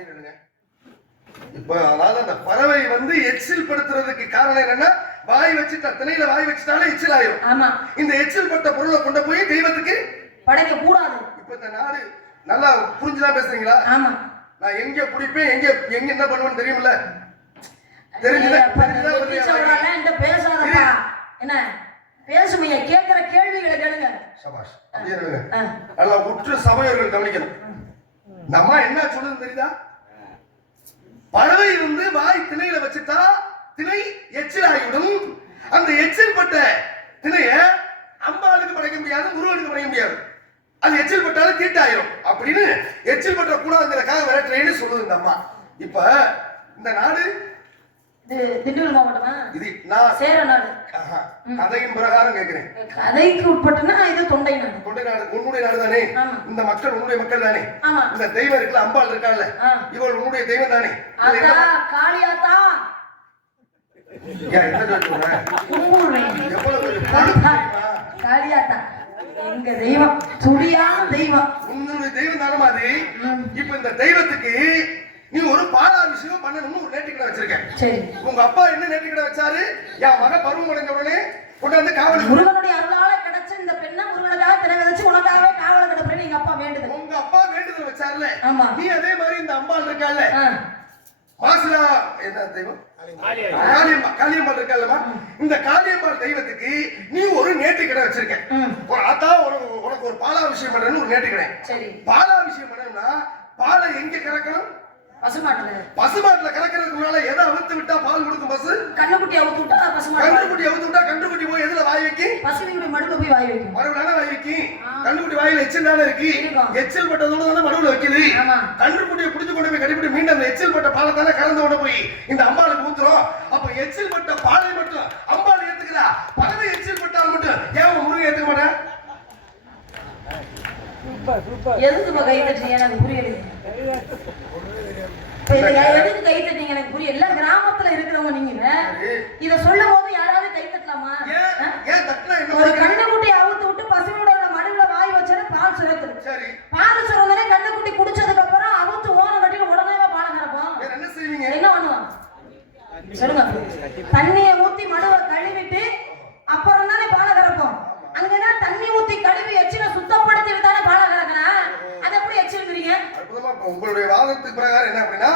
அப்படின்னு. இப்ப அதாவது அந்த பறவை வந்து எச்சில் படுத்துறதுக்கு காரணம் என்னன்னா, வாய் வச்சுட்டா, திணையில வாய் வச்சுட்டாலே எச்சில் ஆயிரும். ஆமா. இந்த எச்சில் பட்ட பொருளை கொண்டு போய் தெய்வத்துக்கு படைக்க கூடாது. இப்ப இந்த நாடு நல்லா புரிஞ்சுதான் பேசுறீங்களா? ஆமா. நான் எங்க குடிப்பேன், எங்க என்ன பண்ணுவேன்னு தெரியுமில்ல? பேசாதப்பா. என்ன பேசுமைய கேட்கிற கேள்விகளை கேளுங்க. சபாஷ். அப்படியே இருங்க. நல்லா உற்று சமயர்கள் கவனிக்கணும். நம்ம என்ன சொல்லுது தெரியுதா? பறவை வந்து வாய் திணையில வச்சுட்டா திணை எச்சில் ஆகிவிடும். அந்த எச்சில் பட்ட திணைய அம்பாளுக்கு படைக்க முடியாது, முருகனுக்கு படைக்க முடியாது. அது எச்சில் பட்டாலும் தீட்டாயிரும் அப்படின்னு எச்சில் பட்ட கூடாதுங்கிறக்காக விரட்டுறேன்னு சொல்லுது இந்த அம்மா. இப்ப இந்த நாடு திண்டுக்கல் மாவட்டமா? இது நான் சேர நாடு. கதையின் பிரகாரம் கேட்கிறேன். கதைக்கு உட்பட்டுனா இது தொண்டை நாடு. தொண்டை நாடு உன்னுடைய நாடு தானே? இந்த மக்கள் உன்னுடைய மக்கள் தானே? இந்த தெய்வம் இருக்குல்ல, அம்பாள் இருக்கால, இவள் உன்னுடைய தெய்வம் தானே? காளியாத்தா. காளியாத்தா எங்க தெய்வம், துடியான தெய்வம். உன்னுடைய தெய்வம் தானே அது? இப்ப இந்த தெய்வத்துக்கு நீ ஒரு பாலாபிஷேகம் பண்ணணும்னு ஒரு நேர்த்திக்கடை வச்சிருக்கேன். சரி. உங்க அப்பா என்ன நேர்த்திக்கடை வச்சாரு? என் மக பருவம் அடைஞ்ச உடனே கொண்டாந்து காவல். முருகனுடைய அருளால கிடைச்ச இந்த பெண்ணை முருகனுக்காக திரை வச்சு உனக்காகவே காவல கிடப்பேன்னு எங்க அப்பா வேண்டுதல். உங்க அப்பா வேண்டுதல் வச்சாருல, ஆமா. நீ அதே மாதிரி இந்த அம்பாள் இருக்கால, மாசிலா என்ன தெய்வம்? காளியம்பாள் இருக்காலமா, இந்த காளியம்பாள் தெய்வத்துக்கு நீ ஒரு நேர்த்திக்கடை வச்சிருக்க. ஒரு ஆத்தா உனக்கு ஒரு பாலாபிஷேகம் பண்றேன்னு ஒரு நேர்த்திக்கடை. சரி. பாலாபிஷேகம் பண்ணணும்னா பாலை எங்க கறக்கணும்? பசுமாட்டுல கறக்கிறதுக்கு முன்னால எதை அவுத்து விட்டா பால் கொடுக்கும்? பசு. கண்ணுக்குட்டி அவுத்து விட்டா பசுமாட்டு. கண்ணுக்குட்டி அவுத்து விட்டா கண்ணுக்குட்டி போய் எதுல வாய் வைக்கும்? பசுவினுடைய மடுவுல போய் வாய் வைக்கும். மடுவுல வாய் வைக்கும். கண்ணுக்குட்டி வாயில எச்சில் தானே இருக்கு. எச்சில் பட்டதோட தானே மடுவுல வைக்குது. கண்ணுக்குட்டியை புடிச்சு கொண்டு போய் கடிபிடி மீண்டும் அந்த எச்சில் பட்ட பாலை தானே கறந்து கொண்டு போய் இந்த அம்பாளுக்கு ஊத்துறோம். அப்ப எச்சில் பட்ட பாலை மட்டும் அம்பாள் ஏத்துக்கிறா, பறவை எச்சில் பட்டால் மட்டும் ஏன் முருகன் ஏத்துக்க மாட்டேன்? எதுக்கு கை தட்டீங்க எனக்கு புரியல. எதுக்கு கை தட்டீங்க எனக்கு புரியல. எல்லாம் கிராமத்துல இருக்கிறவங்க நீங்க இத சொல்லும் போது யாராவது கை தட்டலாமா? ஒரு கண்ணுக்குட்டி அவுத்து விட்டு பசுவோட மடுவுல வாய் வச்சா பால் சுரக்குது. பால் சுரந்தனே கண்ணுக்குட்டி குடிச்சதுக்கு அப்புறம் அவுத்து ஓரம் கட்டி உடனே பால கறப்போம். என்ன பண்ணுவோம் சொல்லுங்க? தண்ணியை ஊத்தி மடுவை கழுவிட்டு அப்புறம் தானே பால கறப்போம். அங்கதான் தண்ணி ஊத்தி கழுவி எச்சில சுத்தப்படுத்தி தானே பால கறக்கணும். அது எப்படி எச்சில்ங்கிறீங்க? உங்களுடைய வாதத்துக்கு பிரகாரம் என்ன அப்படின்னா,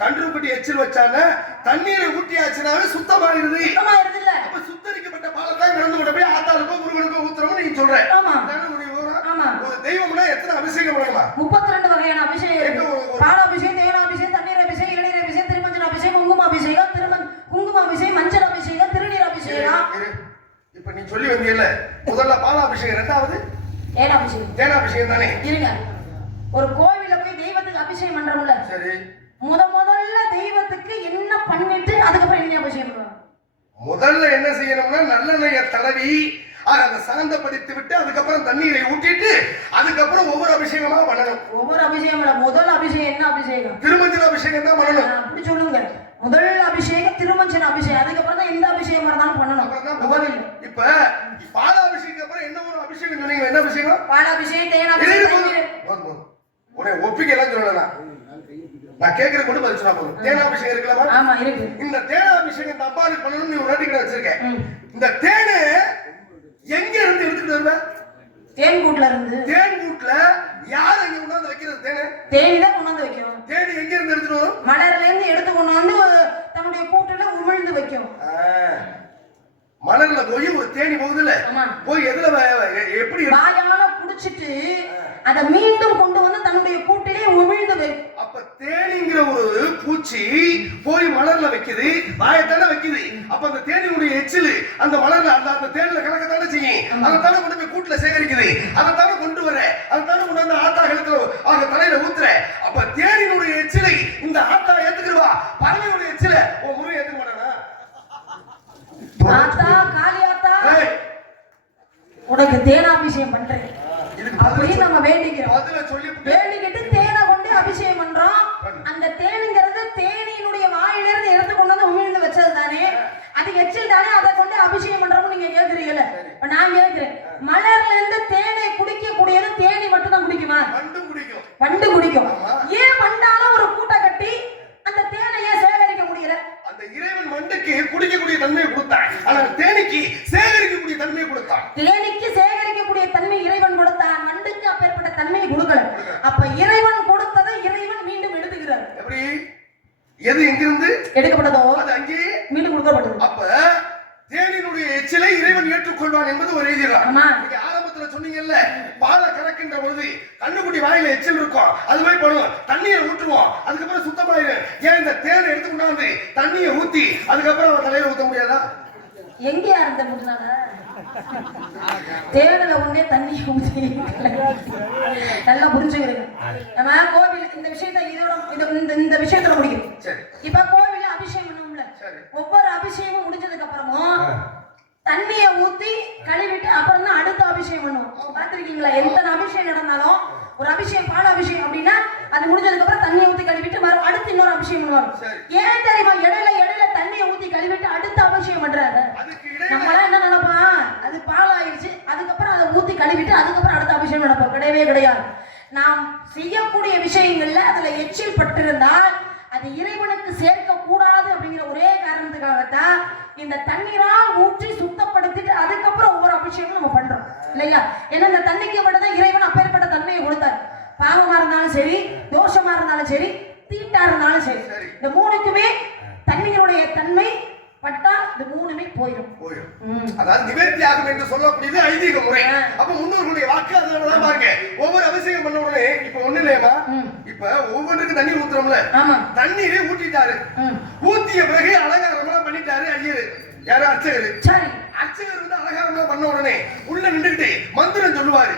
கன்றுக்குட்டி எச்சில் வச்சானே தண்ணீரை ஊற்றியாச்சுனாவே சுத்தமாயிருது. சுத்தமாயிருது. அப்ப சுத்தரிக்கப்பட்ட பாலை தான் கறந்து கொண்டு போய் ஆத்தாளுக்கோ முருகனுக்கோ ஊத்துறோம்னு நீங்க சொல்ற. ஒரு தெய்வம்னா எத்தனை அபிஷேகம் பண்ணணுமா? 32 வகையான அபிஷேகம் இருக்கு. பாலாபிஷேகம், தேனாபிஷேகம், தண்ணீர் அபிஷேகம், இளநீர் அபிஷேகம், திருமஞ்சன அபிஷேகம், குங்கும அபிஷேகம், குங்கும அபிஷேகம், மஞ்சள் அபிஷேகம், திருநீர் அபிஷேகம். இப்ப நீ சொல்லி வந்தீங்கல்ல, முதல்ல பாலாபிஷேகம், இரண்டாவது தேனாபிஷேகம். தேனாபிஷேகம் தானே? இருங்க, ஒரு கோவில்ல போய் தெய்வத்துக்கு அபிஷேகம் பண்றோம்ல, சரி, முதல்ல தெய்வத்துக்கு என்ன பண்ணிட்டு அதுக்கப்புறம் என்ன அபிஷேகம் பண்ணுவாங்க? முதல்ல என்ன செய்யணும்னா நல்லெண்ணெயை தடவி அதை சாந்தப்படுத்தி விட்டு அதுக்கப்புறம் தண்ணீரை ஊற்றிட்டு அதுக்கப்புறம் ஒவ்வொரு அபிஷேகமா பண்ணணும். ஒவ்வொரு அபிஷேகம் முதல் அபிஷேகம் என்ன அபிஷேகம்? திருமஞ்சன அபிஷேகம் தான் பண்ணணும். அப்படி சொல்லுங்க. முதல் அபிஷேகம் திருமஞ்சன அபிஷேகம், அதுக்கப்புறம் தான் எந்த அபிஷேகம் இருந்தாலும் பண்ணணும். இப்ப பாலாபிஷேகம் அப்புறம் என்ன ஒரு அபிஷேகம் சொன்னீங்க? என்ன அபிஷேகம்? பாலாபிஷேகம், தேனாபிஷேகம். உடனே ஒப்பிக்க எல்லாம் சொல்லலாம். நான் கேட்கற கூட பதில் சொன்னா போதும். தேனாபிஷேகம் இருக்குல்ல? ஆமா இருக்கு. இந்த தேனாபிஷேகம் இந்த அம்பாளுக்கு பண்ணணும்னு நீ ஒரு நாட்டிக்கிட்ட வச்சிருக்கேன். இந்த தேனை எங்க இருந்து எடுத்துட்டு வருவ? தேன் கூட்ல இருந்து. தேன் கூட்ல யார் அங்க கொண்டாந்து வைக்கிறது? தேனை தேனி தான் கொண்டாந்து வைக்கும். தேனி எங்க இருந்து எடுத்துட்டு வரும்? மலர்ல இருந்து எடுத்து கொண்டு வந்து தன்னுடைய கூட்டுல உமிழ்ந்து வைக்கும். மலர்ல போய் ஒரு தேனி போகுதுல, போய் எதுல எப்படி வாயால புடிச்சிட்டு அத மீண்டும் கொண்டு வந்து தன்னுடைய கூட்டிலே உமிழ்ந்து வைக்கும். அப்ப தேனிங்கிற ஒரு பூச்சி போய் மலர்ல வைக்குது, வாயத்தானே வைக்குது. அப்ப அந்த தேனியுடைய எச்சில் அந்த மலர்ல அந்த தேனில கலக்கத்தானே செய்யும். அதைத்தானே கொண்டு போய் கூட்டுல சேகரிக்குது. அதைத்தானே கொண்டு வர, அதைத்தானே கொண்டு வந்து ஆத்தா கழுத்துல அவங்க தலையில ஊத்துற. அப்ப தேனினுடைய எச்சிலை இந்த ஆத்தா ஏத்துக்குவா, பறவையுடைய எச்சிலை ஓ முருகன் ஏத்துக்க மாட்டானா? ஆத்தா காளியாத்தா உனக்கு தேனாபிஷேகம் பண்றேன் அப்படின்னு நம்ம வேண்டிக்கிறோம். வேண்டிக்கிட்டு தேனை கொண்டு அபிஷேகம் பண்றோம். அந்த தேனுங்கிறது தேனியினுடைய வாயிலிருந்து எடுத்து கொண்டு வந்து உமிழ்ந்து வச்சது தானே, அது எச்சில் தானே, அதை கொண்டு அபிஷேகம் பண்றோம்னு நீங்க கேக்குறீங்கல்ல. இப்ப நான் கேக்குறேன், மலர்ல இருந்து தேனை குடிக்க கூடியது தேனி மட்டும் தான் குடிக்குமா? வண்டு குடிக்கும். ஏன் வண்டால ஒரு கூட்ட எது எங்கிருந்து எடுக்கப்பட்டதோ அது அங்கேயே மீண்டும் கொடுக்கப்பட்டது. அப்ப தேனினுடைய எச்சிலை இறைவன் ஏற்றுக்கொள்வான் என்பது ஒரு எழுதிதான். ஆமா. நீங்க ஆரம்பத்துல சொன்னீங்கல்ல, பாலை கறக்கின்ற பொழுது கண்ணுக்குட்டி வாயில எச்சில் இருக்கும், அது போய் படும், தண்ணியை ஊற்றுவோம், அதுக்கப்புறம் சுத்தமாயிரும். ஏன் இந்த தேனை எடுத்து கொண்டாந்து தண்ணியை ஊத்தி அதுக்கப்புறம் அவன் தலையில ஊத்த முடியாதா? எங்கேயா இருந்த முன்னால தேவையில உடனே தண்ணி ஊற்றி நல்லா புரிஞ்சுக்கிறீங்க. நம்ம கோவில் இந்த விஷயத்த இதோட இந்த விஷயத்துல முடியும். இப்ப கோவில்ல அபிஷேகம் பண்ணுவோம்ல, ஒவ்வொரு அபிஷேகமும் முடிஞ்சதுக்கு அப்புறமும் தண்ணியை ஊத்தி கழுவிட்டு அப்புறம் தான் அடுத்த அபிஷேகம் பண்ணுவோம். பாத்திருக்கீங்களா? எத்தனை அபிஷேகம் நடந்தாலும் ஒரு அபிஷேகம் பால் அபிஷேகம் அப்படின்னா அது முடிஞ்சதுக்கு அப்புறம் தண்ணியை ஊத்தி கழுவிட்டு மறு அடுத்து இன்னொரு அபிஷேகம் பண்ணுவாங்க. ஏன் தெரியுமா? இடையில தண்ணியை ஊத்தி கழுவிட்டு அடுத்த அபிஷேகம் பண்றாங்க. நம்மளாம் என்ன நினைப்போம், அது பால் ஆயிடுச்சு அதுக்கப்புறம் அதை ஊத்தி கழுவிட்டு அதுக்கப்புறம் அடுத்த அபிஷேகம் நடப்போம். கிடையவே கிடையாது. நாம் செய்யக்கூடிய விஷயங்கள்ல அதுல எச்சில் பட்டிருந்தால் அது இறைவனுக்கு சேர்க்க கூடாது அப்படிங்கிற ஒரே காரணத்துக்காகத்தான் இந்த தண்ணீரால் ஊற்றி சுத்தப்படுத்திட்டு அதுக்கப்புறம் ஒவ்வொரு அபிஷேகம் நம்ம பண்றோம் இல்லையா? ஏன்னா இந்த தண்ணிக்கு மட்டும்தான் இறைவன் அப்பேற்பட்ட தன்மையை கொடுத்தார். பாவமா இருந்தாலும் சரி, தோஷமா இருந்தாலும் சரி, தீட்டா இருந்தாலும் சரி, இந்த மூணுக்குமே தண்ணீருடைய தன்மை பட்டா இந்த மூணுமே போயிடும். அதாவது நிவேத்தியாகும் என்று சொல்லக்கூடியது ஐதீக முறை. அப்ப முன்னோர்களுடைய வாக்கு அதனாலதான் பாருங்க, ஒவ்வொரு அபிஷேகம் பண்ண உடனே இப்ப ஒண்ணு இல்லையமா, இப்ப ஒவ்வொன்றுக்கு தண்ணி ஊத்துறோம்ல, தண்ணீரே ஊட்டிட்டாரு, ஊத்திய பிறகு அலங்காரமா பண்ணிட்டாரு ஐயரு, யாரு அர்ச்சகரு. அர்ச்சகர் வந்து அலங்காரமா பண்ண உடனே உள்ள நின்றுகிட்டு மந்திரம் சொல்லுவாரு.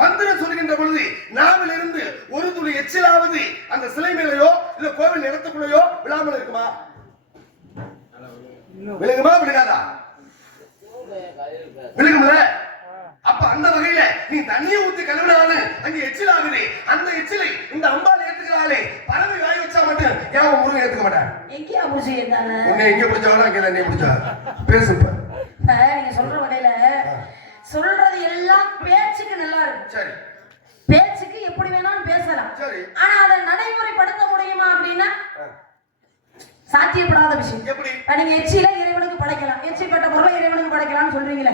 மந்திரம் சொல்லுகின்ற பொழுது நாவில இருந்து ஒரு துளி எச்சிலாவது அந்த சிலை மேலையோ இல்ல கோவில் இடத்துக்குள்ளேயோ விழாமல் இருக்குமா? விழுகுமா விழுகாதா? விழுகும்ல. அப்ப அந்த வகையில நீ தண்ணியை ஊத்தி கழுவினாலும் அங்க எச்சில் ஆகுது. அந்த எச்சிலை இந்த அம்பாள் ஏத்துக்கிறாளே, பறவை வாய் வச்சா மட்டும் ஏன் முருகன் ஏத்துக்க மாட்டான்? எங்கேயா புடிச்சு ஏத்தானே? உன்னை எங்க புடிச்சவனா கேள, நீ புடிச்சா பேசுப்ப. நீங்க சொல்ற வகையில சொல்றது எல்லாம் பேச்சுக்கு நல்லா இருக்கு. சரி, பேச்சுக்கு எப்படி வேணாலும் பேசலாம். சரி, ஆனா அதை நடைமுறைப்படுத்த முடியுமா அப்படின்னா சாத்தியப்படாத விஷயம். எப்படி? நீங்க எச்சில இறைவனுக்கு படைக்கலாம், எச்சிப்பட்ட பொருளை இறைவனுக்கு படைக்கலாம்னு சொல்றீங்களே.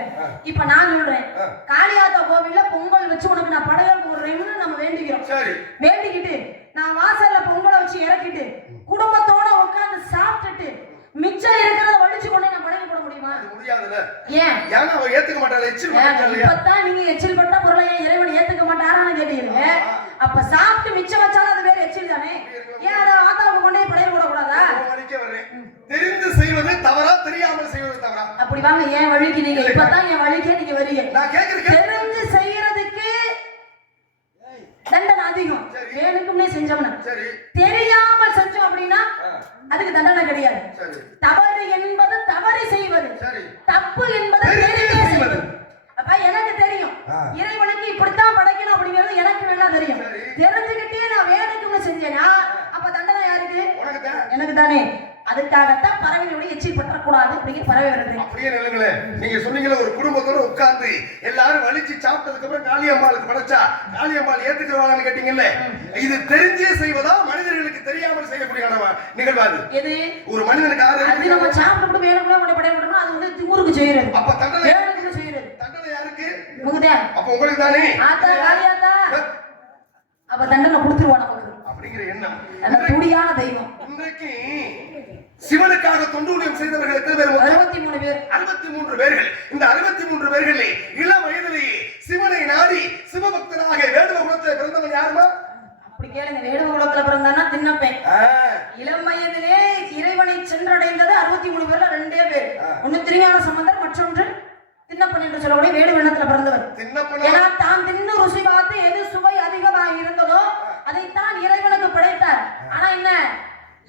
இப்ப நான் சொல்றேன், காளியாத்தா கோவில்ல பொங்கல் வச்சு உனக்கு நான் படையல் போடுறேன்னு நம்ம வேண்டிக்கிறோம். சரி, வேண்டிக்கிட்டு நான் வாசல்ல பொங்கலை வச்சு இறக்கிட்டு குடும்பத்தோட உட்கார்ந்து சாப்பிட்டுட்டு மிச்சம் இருக்கிறத வடிச்சு கொண்டு நான் படையல் போட முடியுமா? முடியாதுல. ஏன்? ஏன்னா அவ ஏத்துக்க மாட்டாளே, எச்சில் பட்டாளே. இப்பதான் நீங்க எச்சில் பட்ட பொருளை இறைவன் ஏத்துக்க மாட்டாரான்னு கேட்டீங்க. அப்ப சாப்பிட்டு மிச்சம் வச்சாலும் அது வேற எச்சில் தானே. ஏன் அதை ஆத்தாவுக்கு கொண்டே படையல் போட கூடாதா? தெரிந்து செய்வது தவறா, தெரியாமல் செய்வது தவறா? அப்படி வாங்க, ஏன் வழிக்கு நீங்க இப்பதான் என் வழிக்கே நீங்க வரீங்க. நான் கேக்குறேன், தெரிஞ்சு செய்யறதுக்கு தண்டனை அதிகம். வேணுக்கும்னே செஞ்சோம்னா, தெரியாமல் செஞ்சோம் அப்படின்னா அதுக்கு தண்டனை கிடையாது. தவறு என்பது தவறி செய்வது, தப்பு என்பது தெரிந்தே செய்வது. அப்ப எனக்கு தெரியும் இறைவனுக்கு இப்படித்தான் படைக்கணும் அப்படிங்கிறது எனக்கு நல்லா தெரியும். தெரிஞ்சுக்கிட்டே நான் வேணுக்கும்னு செஞ்சேன்னா அப்ப தண்டனை யாருக்கு? எனக்கு தானே. அதுக்காகத்தான் பறவைகளுடைய எச்சில் பற்றக்கூடாது அப்படிங்கிற பறவை வருது. அப்படியே நிலங்களே, நீங்க சொன்னீங்களே ஒரு குடும்பத்தோட உட்கார்ந்து எல்லாரும் வலிச்சு சாப்பிட்டதுக்கு அப்புறம் காளியம்மாளுக்கு படைச்சா காளியம்மாள் ஏத்துக்கிறவாங்கன்னு கேட்டீங்கல்ல, இது தெரிஞ்சே செய்வதா மனிதர்களுக்கு தெரியாமல் செய்யக்கூடிய நிகழ்வாது? எது? ஒரு மனிதனுக்கு அது நம்ம சாப்பிட்டு வேணும்னா உடனே படைய முடியும்னா அது வந்து திமுருக்கு செய்யறது. அப்ப தண்டனை வேணும்னு செய்யறது. தண்டனை யாருக்கு? உங்களுக்கு. அப்ப உங்களுக்கு தானே. ஆத்தா காளியாத்தா அப்ப தண்டனை கொடுத்துருவா நமக்கு அப்படிங்கிற எண்ணம். அந்த துடியான தெய்வம். இன்றைக்கு சிவனுக்காக தொண்டூழியம் செய்தவர்கள் எத்தனை பேர்? 63 பேர். 63 பேர்கள். இந்த 63 பேர்களே இளம் வயதிலேயே சிவனை நாடி சிவபக்தனாக வேடுவ குலத்தில் பிறந்தவன் யாருமா? அப்படி கேளுங்க, வேடுவ குலத்துல பிறந்தானா தின்னப்பேன். இளம் வயதிலே இறைவனை சென்றடைந்தது 63 பேர்ல 2 பேர். ஒன்னு திருஞான சம்பந்தர், மற்றொன்று தின்னப்பன் என்று சொல்லக்கூடிய வேடுவனத்துல பிறந்தவர். ஏன்னா தான் தின்னு ருசி பார்த்து எது சுவை அதிகமாக இருந்ததோ அதைத்தான் இறைவனுக்கு படைத்தார். ஆனா என்ன,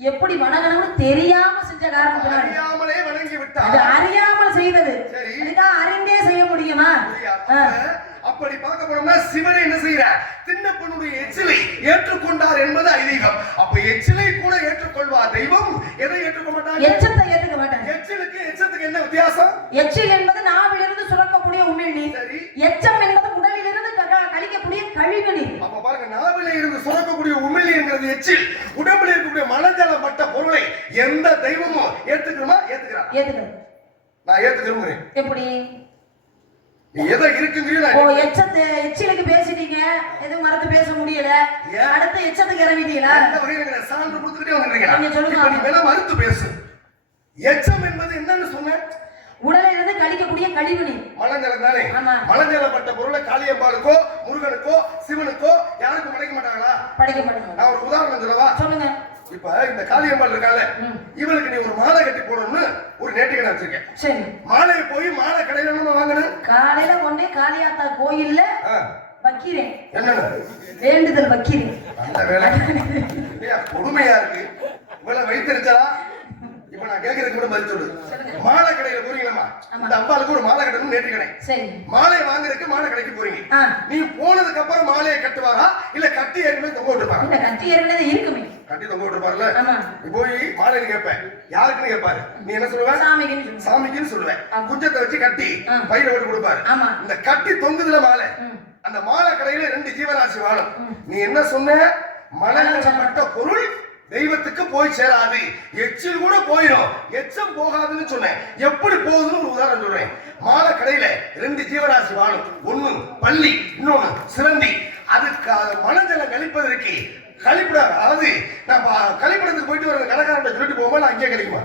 எப்படி வணங்கணும்னு தெரியாம செஞ்ச காரணத்தினால அறியாமலே வணங்கி விட்டார். அது அறியாமல் செய்தது. இதுதான் அறிந்தே செய்ய முடியுமா? அப்படி பார்க்க போனோம்னா சிவனை என்ன செய்யறார்? தின்னப்பனுடைய எச்சிலை ஏற்றுக்கொண்டார் என்பது ஐதீகம். அப்ப எச்சிலை கூட ஏற்றுக்கொள்வார் தெய்வம், எதை ஏற்றுக்கொள்ள மாட்டார்? எச்சத்தை ஏற்றுக்க மாட்டார். எச்சத்துக்கு என்ன வித்தியாசம்? எச்சில் என்பது நாவிலிருந்து சுரக்கக்கூடிய உமிழ்நீர், எச்சம் என்பது உடலிலிருந்து கழிக்கக்கூடிய கழிவு நீர். அப்ப பாருங்க, நாவில இருந்து சுரக்கக்கூடிய உமிழ்நீர்ங்கிறது எச்சில். உடம்புல இருக்கக்கூடிய மலஜலம் பட்ட பொருளை எந்த தெய்வமும் ஏத்துக்கிறோமா? ஏத்துக்கிறா? ஏத்துக்கிறேன். நான் ஏத்துக்கிறேன். எப்படி? நீ எதை இருக்குங்கிறீங்க ஓ எச்சிலுக்கு பேசிட்டீங்க, எதுவும் மறந்து பேச முடியல, அடுத்து எச்சத்துக்கு இறங்கிட்டீங்களா? அந்த வகையில சான்று கொடுத்துக்கிட்டே வந்துருக்கீங்க. நீங்க சொல்லுங்க. நீ வேணா மறுத்து பேசு. எச்சம் என்பது என்னன்னு சொன்னேன்? உடலில் இருந்து கழிக்கக்கூடிய கழிவு நீர். மலஞ்சலம் தானே? ஆமா. மலஞ்சலப்பட்ட பொருளை காளியம்பாளுக்கோ முருகனுக்கோ சிவனுக்கோ யாருக்கும் படைக்க மாட்டாங்களா? படைக்க மாட்டாங்க. நான் ஒரு உதாரணம் சொல்லவா? சொல்லுங்க. இப்ப இந்த காளியம்பாள் இருக்கால, இவளுக்கு நீ ஒரு மாலை கட்டி போடணும்னு ஒரு நேர்த்தி கடை வச்சிருக்கேன். சரி. மாலையை போய் மாலை கடையில நம்ம வாங்கணும். காலையில கொண்டே காளியாத்தா கோயில்ல வைக்கிறேன். என்ன வேண்டுதல் வைக்கிறேன். அந்த வேலை கொடுமையா இருக்கு. இவளை வைத்திருச்சா? இப்ப நான் கேட்கறதுக்கு கூட பதில் சொல்லு. மாலை கடையில போறீங்களா? இந்த அம்பாளுக்கு ஒரு மாலை கட்டணும் நேர்த்தி கடை. சரி. மாலை வாங்குறதுக்கு மாலை கடைக்கு போறீங்க. நீ போனதுக்கு அப்புறம் மாலையை கட்டுவாரா இல்ல கட்டி ஏற்கனவே தொங்க விட்டுருப்பாங்க? இல்ல கட்டி ஏற்கனவே இருக்குமே. கட்டி தொங்க விட்டுருப்பாருல. நீ போய் மாலைன்னு கேட்ப, யாருக்குன்னு கேட்பாரு, நீ என்ன சொல்லுவ? சாமிக்குன்னு சொல்லுவேன். குஞ்சத்தை வச்சு கட்டி பையில போட்டு கொடுப்பாரு. இந்த கட்டி தொங்குதுல மாலை, அந்த மாலை கடையில 2 ஜீவராசி வாழும். நீ என்ன சொன்ன? மலஞ்சலப்பட்ட பொருள் தெய்வத்துக்கு போய் சேராது, எச்சில் கூட போயிடும், எச்சம் போகாதுன்னு சொன்னேன். எப்படி போகுதுன்னு ஒரு உதாரணம் சொல்றேன். மாலை கடையில 2 ஜீவராசி வாழும். ஒண்ணு பள்ளி, இன்னொன்னு சிலந்தி. அதுக்கு மலஞ்சலம் கழிப்பதற்கு கழிப்பிட, அதாவது நான் கழிப்பிடத்துக்கு போயிட்டு வர கடைக்காரன் சொல்லிட்டு போகும்போது நான் அங்கேயே கிடைக்குமா?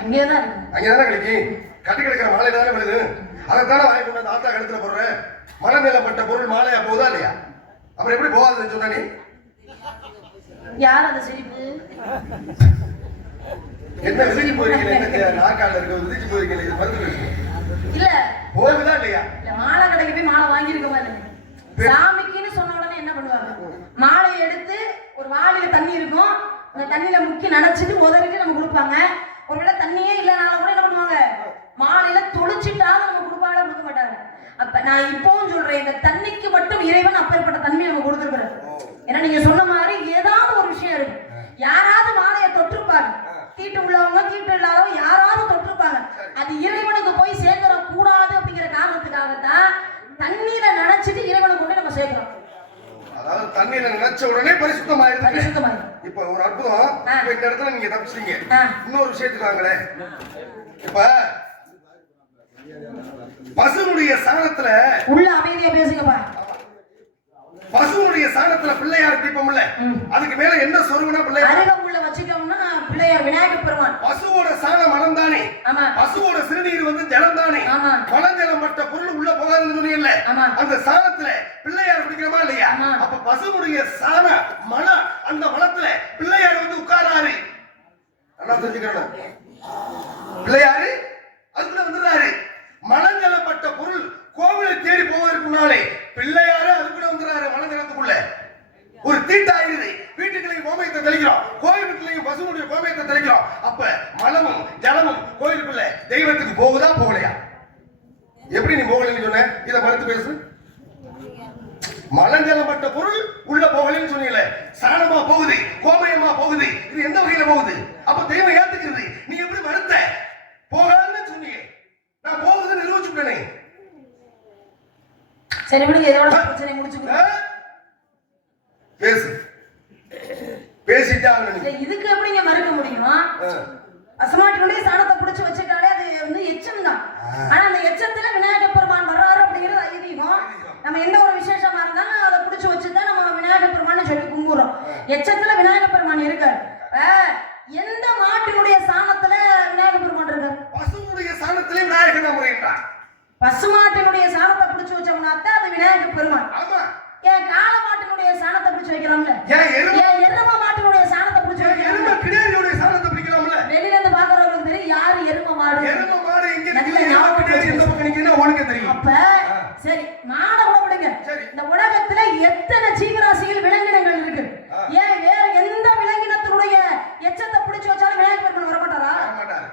அங்கேதானே கிடைக்கும். கட்டி கிடக்கிற மாலை தானே வருது, அதைத்தானே வாங்கி கொண்டு வந்து ஆத்தா கழுத்துல போடுறேன். மலஞ்சலப்பட்ட பொருள் மாலையா போகுதா இல்லையா? அப்புறம் எப்படி போகாதுன்னு சொன்ன நீ? யார் அந்த சிரிப்பு? என்ன விதிச்சு போறீங்க? என்ன நாற்காலில இருக்க விதிச்சு போறீங்க? இது மருந்து பேசுங்க. இல்ல போகுதா இல்லையா? இல்ல மாலை கடைக்கு போய் மாலை வாங்கி இருக்க மாதிரி. சாமிக்குன்னு சொன்ன உடனே என்ன பண்ணுவாங்க? மாலை எடுத்து ஒரு வாளியில தண்ணி இருக்கும், அந்த தண்ணியில முக்கி நனைச்சிட்டு உதறிட்டு நம்ம கொடுப்பாங்க. ஒருவேளை தண்ணியே இல்லைனாலும் கூட என்ன பண்ணுவாங்க? மாலையில தொளிச்சிட்டாலும் நம்ம கொடுப்பாங்க, கொடுக்க மாட்டாங்க. அப்ப நான் இப்பவும் சொல்றேன், இந்த தண்ணிக்கு மட்டும் இறைவன் அப்பேற்பட்ட தன்மையை நம்ம கொடுத்துருக்கிறார். ஏன்னா நீங்க சொன்ன மாதிரி ஏதாவது ஒரு விஷயம் இருக்கு. யாராவது மாலையை தொட்டிருப்பாங்க, தீட்டு உள்ளவங்க தீட்டு இல்லாதவங்க யாராவது தொட்டிருப்பாங்க. அது இறைவனுக்கு போய் சேர்க்கிற கூடாது அப்படிங்கிற காரணத்துக்காகத்தான் தண்ணீர நினைச்சிட்டு இறைவனுக்கு கொண்டு நம்ம சேர்க்கிறோம். அதாவது தண்ணீர நினைச்ச உடனே பரிசுத்தமாயிருக்கு. இப்ப ஒரு அற்புதம். இப்ப இந்த இடத்துல நீங்க தப்பிச்சீங்க. இன்னொரு விஷயத்துக்கு வாங்களே. இப்ப பசுனுடைய சாணத்துல உள்ள அமைதியா பேசுங்கப்பா. பசுனுடைய சாணத்துல பிள்ளையார் தீபம்ல, அதுக்கு மேல என்ன சொருகுனா பிள்ளையார் அருகம்புல்ல வச்சிட்டோம்னா பிள்ளையார் விநாயகர் பெருமான். பசுவோட சாணம் மனம் தானே? ஆமா. பசுவோட சிறுநீர் வந்து ஜலம் தானே? ஆமா. மலஞ்சலம் மற்ற பொருள் உள்ள போகாதுன்னு சொன்னீங்கல்ல, அந்த சாணத்துல பிள்ளையார் பிடிக்கிறமா இல்லையா? அப்ப பசுனுடைய சாண மலம், அந்த மலத்துல பிள்ளையார் வந்து உட்காராரு. நல்லா தெரிஞ்சுக்கணும். பிள்ளையாரு அதுக்குள்ள வந்துறாரு. மலஞ்சலப்பட்ட பொருள் கோவிலை தேடி போவதற்கு முன்னாலே பிள்ளையாரு அதுக்குள்ள வந்துறாரு. மலஞ்சலத்துக்குள்ள ஒரு தீட்டாயிருது. வீட்டுக்குள்ளேயும் கோமயத்தை தெளிக்கிறோம், கோயிலுக்குள்ளேயும் பசுனுடைய கோமயத்தை தெளிக்கிறோம். அப்ப மலமும் ஜலமும் கோயிலுக்குள்ள தெய்வத்துக்கு போகுதா போகலையா? எப்படி நீ போகலன்னு சொன்ன? இதை மறுத்து பேசு. மலஞ்சலப்பட்ட பொருள் உள்ள போகலன்னு சொன்னீங்களே, சாணமா போகுது, கோமயமா போகுது, இது எந்த வகையில போகுது? அப்ப தெய்வம் ஏத்துக்கிறது. நீ எப்படி மறுத்த? போகாதுன்னு சொன்னீங்க, நான் போகுதுன்னு நிரூபிச்சுட்டேனே. சரி விடுங்க, இதோட பிரச்சனை முடிச்சுக்கோங்க. பேசு. பேசிட்டா இதுக்கு எப்படிங்க மறுக்க முடியும்? பசுமாட்டினுடைய சாணத்தை பிடிச்சு வச்சுட்டாலே அது வந்து எச்சம் தான். ஆனா அந்த எச்சத்துல விநாயகர் பெருமான் வர்றாரு அப்படிங்கிறது ஐதீகம். நம்ம எந்த ஒரு விசேஷமா இருந்தாலும் அதை பிடிச்சு வச்சுதான் நம்ம விநாயகர் பெருமான் சொல்லி கும்பிடுறோம். எச்சத்துல விநாயகர் பெருமான் இருக்காரு. எந்த மாட்டினுடைய சாணத்துல விநாயகர் பெருமான் இருக்காரு? பசுனுடைய சாணத்திலே விநாயகர் முறையிட்டார். பசுமாட்டினுடைய சாணத்தை பிடிச்சு வச்சோம்னா தான் அது விநாயகர் பெருமான். ஆமா. ஏன் காளை மாட்டினுடைய சாணத்தை பிடிச்சு வைக்கலாம்ல? ஏன் எரும மாட்டினுடைய சாணத்தை பிடிச்சு வைக்கலாம்? எரும கிடாரியோட சாணத்தை பிடிக்கலாம்ல? வெளியில இருந்து பாக்குறவங்களுக்கு தெரியும் யாரு எரும மாடு. எரும மாடு எங்க நிக்குது, எரும கிடாரி எந்த பக்கம் நிக்குதுன்னு உனக்கு தெரியும். அப்ப சரி மாட கூட விடுங்க. இந்த உலகத்துல எத்தனை ஜீவராசிகள் விலங்கினங்கள் இருக்கு? ஏன் வேற எந்த விலங்கினத்தினுடைய எச்சத்தை பிடிச்சு வச்சாலும் விநாயகர் பெருமான் வர மாட்டாரா?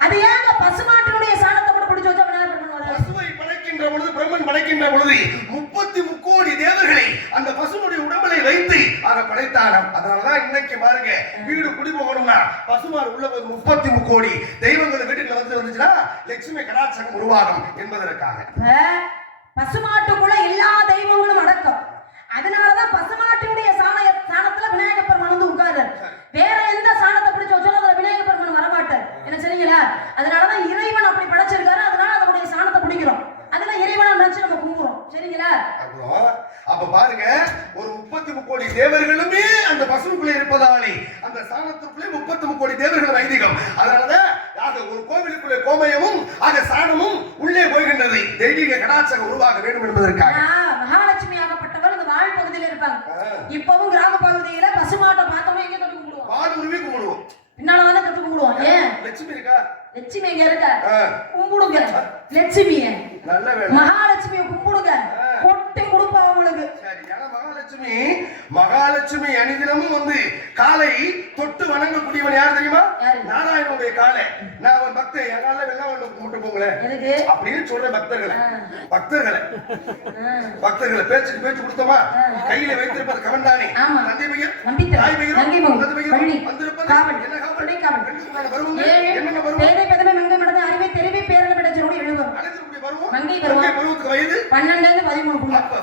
அது ஏங்க பசுமாட்டினுடைய சாணத்தை கூட பிடிச்சு வச்சா விநாயகர் பெருமான் வர? பசுவை படைக்கின்ற பொழுது, பிரம்மன் படைக்கின்ற பொழுது 33 கோடி தேவர்களை அந்த பசுனுடைய உடம்பலை வைத்து அதை படைத்தானாம். அதனாலதான் இன்னைக்கு பாருங்க, வீடு குடி போகணும்னா பசுமாடு உள்ள போது 33 கோடி தெய்வங்கள் வீட்டுல வந்துச்சுன்னா லட்சுமி கடாட்சகம் உருவாகும் என்பதற்காக பசுமாட்டுக்குள்ள எல்லா தெய்வங்களும் அடக்கம். அதனாலதான் பசுமாட்டினுடைய சாணத்துல விநாயகர் பெருமான் வந்து உட்காரு. வேற எந்த சாணத்தை பிடிச்சு வச்சாலும் அதுல விநாயகர் பெருமான் வரமாட்டார். என்ன சரிங்களா? அதனாலதான் இறைவன் அப்படி படைச்சிருக்காரு. அதனால அதனுடைய சாணத்தை பிடிக்கிறோம். அந்த பசுவுக்குள்ளே இருப்பதாலே அந்த சாணத்திற்குள்ளே 33 கோடி தேவர்கள் ஐதீகம். அதனாலதான் ஆக ஒரு கோவிலுக்குள்ளே கோமயமும் ஆக சாணமும் உள்ளே போகின்றது. தெய்வீக கடாட்சகம் உருவாக வேண்டும் என்பதற்காக. மகாலட்சுமி ஆகப்பட்டவர் இந்த வாழ் பகுதியில இருப்பாங்க. இப்பவும் கிராம பகுதியில பசுமாட்டை பார்த்தோம்னா எங்க தொட்டு கும்பிடுவோம்? வால் உருவி கும்பிடுவோம். பின்னாலதானே தொட்டு கும்பிடுவோம். ஏன் லட்சுமி இருக்கா? லட்சுமி எங்க இருக்கா? கும்பிடுங்க லட்சுமிய. நல்ல வேலை. மகாலட்சுமியை கும்பிடுங்க. கொட்டை கொடுப்பா உங்களுக்கு. மகாலட்சுமி அணிதினமும் வந்து காலை தொட்டு வணங்கக்கூடியவன் யார் தெரியுமா? நாராயணனுடைய காலை. நான் அவன் பக்தன், என் காலில் வெள்ளம் வந்து கும்பிட்டு போங்களேன் அப்படின்னு சொல்றேன். பக்தர்களை பேச்சுக்கு பேச்சு கொடுத்தோமா? கையில வைத்திருப்பது கவன் தானே. தந்தை பெயர், தாய் பெயர், தந்தை பெயர் வந்திருப்பது என்ன காவல்? என்னென்ன பருவம்? அறிவை தெரிவி பேரில் விடச்சோடு எழுவரும் மங்கை பருவத்துக்கு வயது 12 13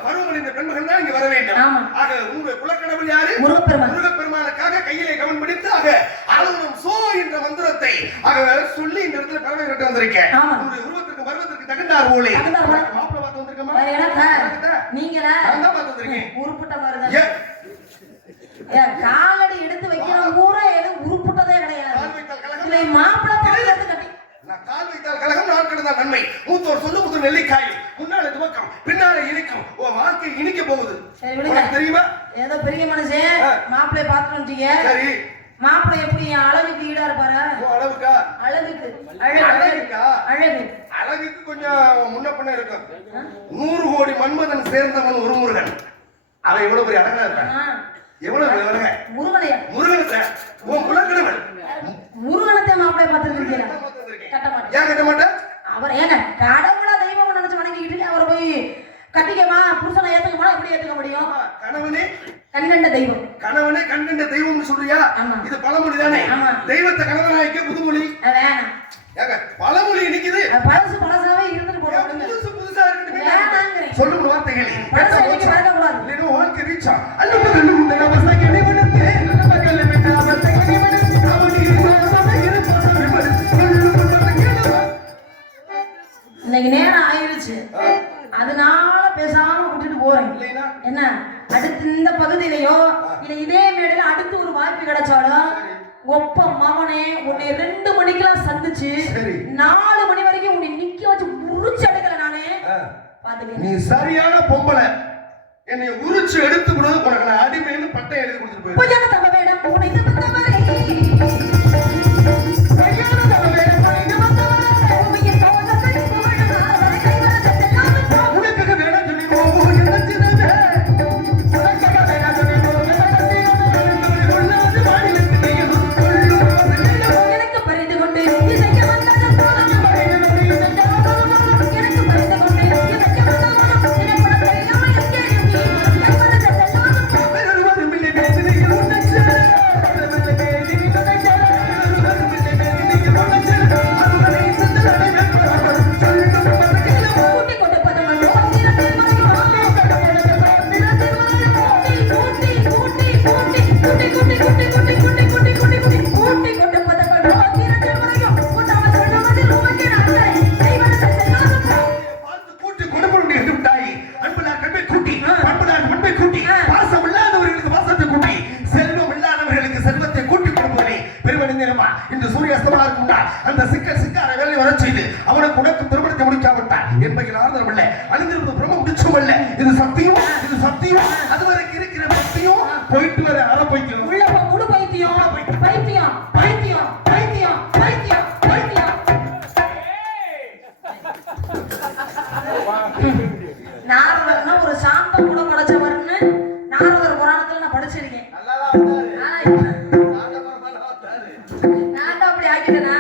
பருவம். இந்த பெண்மகள் தான் இங்க வர வேண்டும். ஆக உங்களுடைய குலக்கடவுள் யாரு? முருகப்பெருமானுக்காக கையிலே கவன் பிடித்து ஆக ஆளுநம் சோ என்ற மந்திரத்தை ஆக சொல்லி இந்த இடத்துல பறவை கட்ட வந்திருக்கேன். உங்களுடைய உருவத்திற்கு பருவத்திற்கு தகுந்தார் போலே மாப்பிள பார்த்து வந்திருக்கமா? நீங்களா? நான் தான் பார்த்து வந்திருக்கேன். உருப்பட்ட மாதிரி காலடி எடுத்து வைக்கிற ஊரே எதுவும் உருப்பட்டதே கிடையாது. மாப்பிள பார்த்து கட்டி கால் வைத்தால் கழகம், நாள் கடந்தால் நன்மை. மூத்தோர் சொல்லு முதல் நெல்லிக்காய் முன்னால துவக்கம் பின்னால இனிக்கும். வாழ்க்கை இனிக்க போகுது. தெரியுமா? ஏதோ பெரிய மனுஷன் மாப்பிளைய பார்த்துட்டு வந்துட்டீங்க. சரி, மாப்பிளை எப்படி அழகுக்கு ஈடா இருப்பாரு? அளவுக்கா? அழகுக்கு அழகுக்கு கொஞ்சம் முன்ன பின்ன இருக்கும். 100 கோடி மன்மதன் சேர்ந்தவன் ஒரு முருகன். அவன் எவ்வளவு பெரிய அழகா இருக்கான். எவ்வளவு முருகனையா? முருகன் சார் உன் குலக்கடவுள். முருகனத்தை மாப்பிளைய பார்த்துருக்கீங்க? ஏன் கட்ட மாட்டேன்? அவர் ஏங்க கடவுளா தெய்வம் நினைச்சு வணங்கிட்டு அவரை போய் கட்டிக்கமா புருஷனை ஏத்துக்கமா? எப்படி ஏத்துக்க முடியும்? கணவனே கண்கண்ட தெய்வம். கணவனே கண்கண்ட தெய்வம் சொல்றியா? இது பழமொழி தானே. தெய்வத்தை கணவனாய்க்க புதுமொழி வேணாம். ஏங்க பழமொழி நிக்குது. பழசாவே இருந்துட்டு போறோம். புதுசா இருக்கு சொல்லும் வார்த்தைகள் பழசை இன்னைக்கு மறக்க கூடாது. இல்ல வாழ்க்கை ரீச்சா அல்லது இந்த அவஸ்தை கெனிவனத்தே மகளே இந்த அவஸ்தை கெனிவனத்தே அவனி இன்னைக்கு நேரம் ஆயிருச்சு. அதனால பேசாம விட்டுட்டு போறேன். என்ன அடுத்து இந்த பகுதியிலையோ இல்ல இதே மேடையில அடுத்து ஒரு வாய்ப்பு கிடைச்சாலும் ஒப்ப மவனே உன்னை 2 மணிக்கெல்லாம் சந்திச்சு 4 மணி வரைக்கும் உன்னை நிக்க வச்சு உரிச்சு எடுக்கல நானே பாத்துக்க. நீ சரியான பொம்பளை. என்னை உரிச்சு எடுத்து விடு. உனக்கு நான் அடிமைன்னு பட்டை எழுதி கொடுத்துட்டு போய் பொய்யான தவ வேடம் உன்னை தவறே இந்த சூரியஸ்தமா இருக்கும்டா அந்த சிக்கார வேலை வர செய்து அவனுக்கு உனக்கு திருமணத்தை முடிக்காவிட்டான் என்பதில் ஆறுதல் இல்லை. அழிந்திருப்பது பிரம்ம முடிச்சும் இல்லை. இது சத்தியம். அது வரைக்கும் இருக்கிற சத்தியம் போயிட்டு வர அற பைத்தியம் உள்ள முழு பைத்தியம். நாரதர்னா ஒரு சாந்த குணம் படைச்சவர்னு நாரதர் புராணத்துல நான் படிச்சிருக்கேன். நான் தான் அப்படி ஆக்கிட்டேனா?